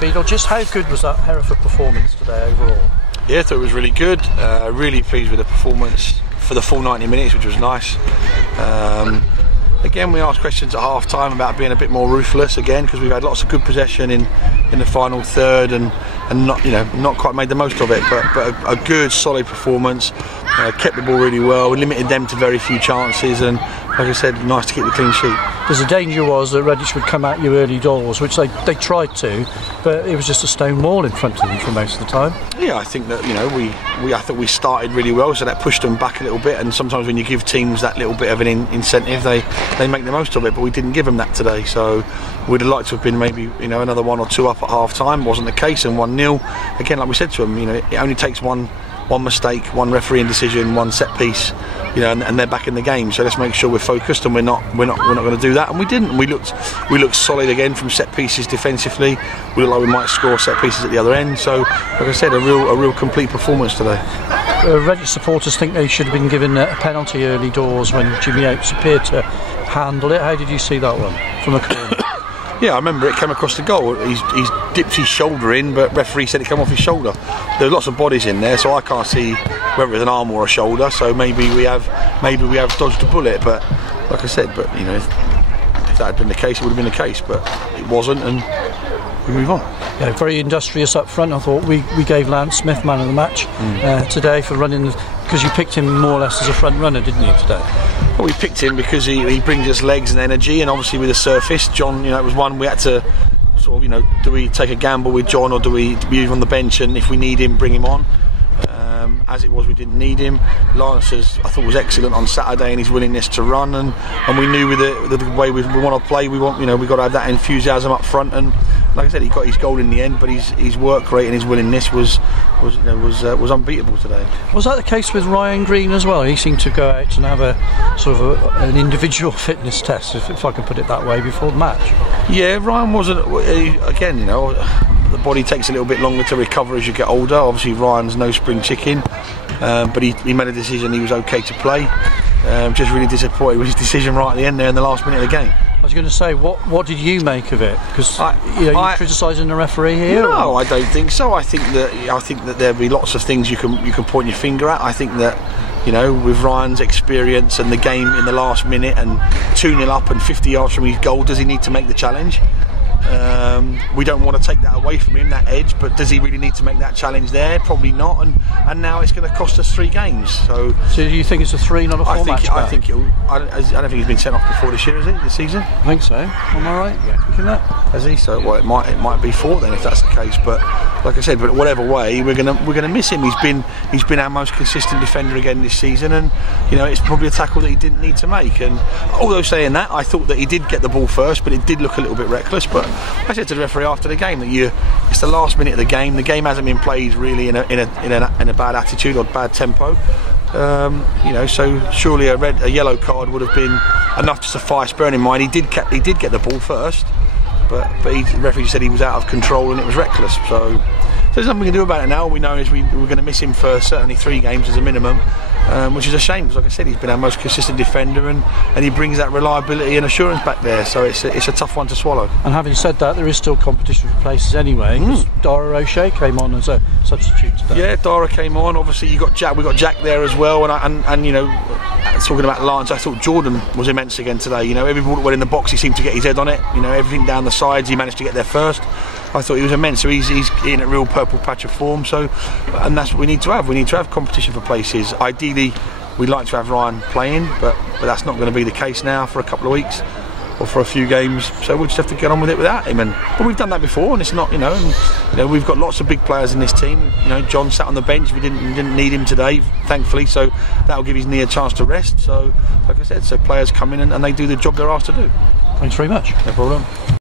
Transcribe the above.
Beadle. Just how good was that Hereford performance today overall? Yeah, I thought it was really good. Really pleased with the performance for the full 90 minutes, which was nice. Again, we asked questions at half time about being a bit more ruthless again, because we've had lots of good possession in the final third and not quite made the most of it, but a good solid performance. Kept the ball really well, we limited them to very few chances, and like I said, nice to keep the clean sheet. There's a danger was that Redditch would come at you early doors, which they tried to, but it was just a stone wall in front of them for most of the time. Yeah, I think that I thought we started really well, so that pushed them back a little bit, and sometimes when you give teams that little bit of an incentive, they make the most of it, but we didn't give them that today. So we'd have liked to have been maybe another 1 or 2 up at half time. Wasn't the case, and 1-0 again, like we said to them, it only takes one mistake, one refereeing decision, one set piece, and they're back in the game. So let's make sure we're focused, and we're not going to do that. And we didn't. We looked solid again from set pieces defensively. We looked like we might score set pieces at the other end. So like I said, a real complete performance today. Redditch supporters think they should have been given a penalty early doors when Jimmy Oates appeared to handle it. How did you see that one from a corner? Yeah, I remember it came across the goal. He's dipped his shoulder in, but referee said it came off his shoulder. There's lots of bodies in there, so I can't see whether it's an arm or a shoulder. So maybe we have dodged a bullet. But like I said, if that had been the case, it would have been the case. But it wasn't, and we move on. Yeah, very industrious up front. I thought we gave Lance Smith man of the match today for running, because you picked him more or less as a front runner, didn't you, today? Well, we picked him because he brings us legs and energy, and obviously with the surface, John, it was one we had to sort of, do we take a gamble with John, or do we leave him on the bench, and if we need him, bring him on. As it was, we didn't need him. Lance, I thought, was excellent on Saturday in his willingness to run, and we knew with the way we want to play, we got to have that enthusiasm up front, and like I said, he got his goal in the end, but his work rate and his willingness was unbeatable today. Was that the case with Ryan Green as well? He seemed to go out and have a sort of an individual fitness test, if I can put it that way, before the match. Yeah, Ryan wasn't. Again, the body takes a little bit longer to recover as you get older. Obviously, Ryan's no spring chicken, but he made a decision. He was okay to play. Just really disappointed with his decision right at the end there in the last minute of the game. I was going to say, what did you make of it? Because you're criticising the referee here. No, I don't think so. I think that there'll be lots of things you can point your finger at. I think that with Ryan's experience and the game in the last minute and 2-0 up and 50 yards from his goal, does he need to make the challenge? We don't want to take that away from him, that edge, but does he really need to make that challenge there? Probably not, and now it's going to cost us 3 games. So do you think it's a 3, not a 4 match? I don't think he's been sent off before this year, is he? This season? I think so. Am I right? Yeah, thinking that. Has he? So well, it might be 4 then if that's the case. But like I said, but whatever way, we're gonna miss him. He's been our most consistent defender again this season, and it's probably a tackle that he didn't need to make. And although saying that, I thought that he did get the ball first, but it did look a little bit reckless. But I said to the referee after the game that it's the last minute of the game. The game hasn't been played really in a bad attitude or bad tempo. So surely a yellow card would have been enough to suffice. Bearing in mind he did get the ball first, but the referee said he was out of control and it was reckless. So there's nothing we can do about it now. All we know is we're going to miss him for certainly 3 games as a minimum, which is a shame, because like I said, he's been our most consistent defender, and he brings that reliability and assurance back there. So it's a tough one to swallow. And having said that, there is still competition for places anyway. Dara O'Shea came on as a substitute today. Yeah, Dara came on. Obviously, we got Jack there as well, and talking about Lance, I thought Jordan was immense again today. Every ball that went in the box, he seemed to get his head on it. Everything down the sides, he managed to get there first. I thought he was immense. So he's in a real purple patch of form. So, and that's what we need to have. We need to have competition for places. Ideally, we'd like to have Ryan playing, but that's not going to be the case now for a couple of weeks or for a few games. So we'll just have to get on with it without him. But we've done that before, and it's not, we've got lots of big players in this team. John sat on the bench. We didn't need him today, thankfully. So that'll give his knee a chance to rest. So, like I said, players come in and they do the job they're asked to do. Thanks very much. No problem.